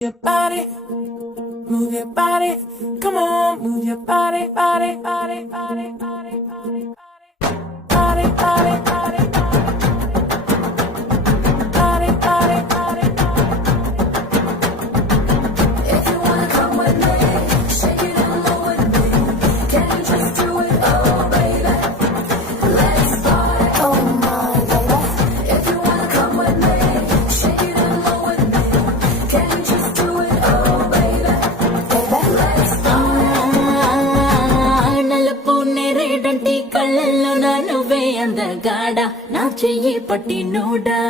Your body, move your body, come on, move your body, body, body, body, body, body, body, body, body, body, body, body, body, If you wanna come with me, shake it and roll with me. Can you just do it, oh baby? Let's party, oh my baby. If you wanna come with me, shake it and roll with me. Can you just do it, oh baby? Let's party. నలుపు నేరేడంటి కళ్ళల్లో నా నువ్వే అందగాడ నా చెయ్యి పట్టి NUDA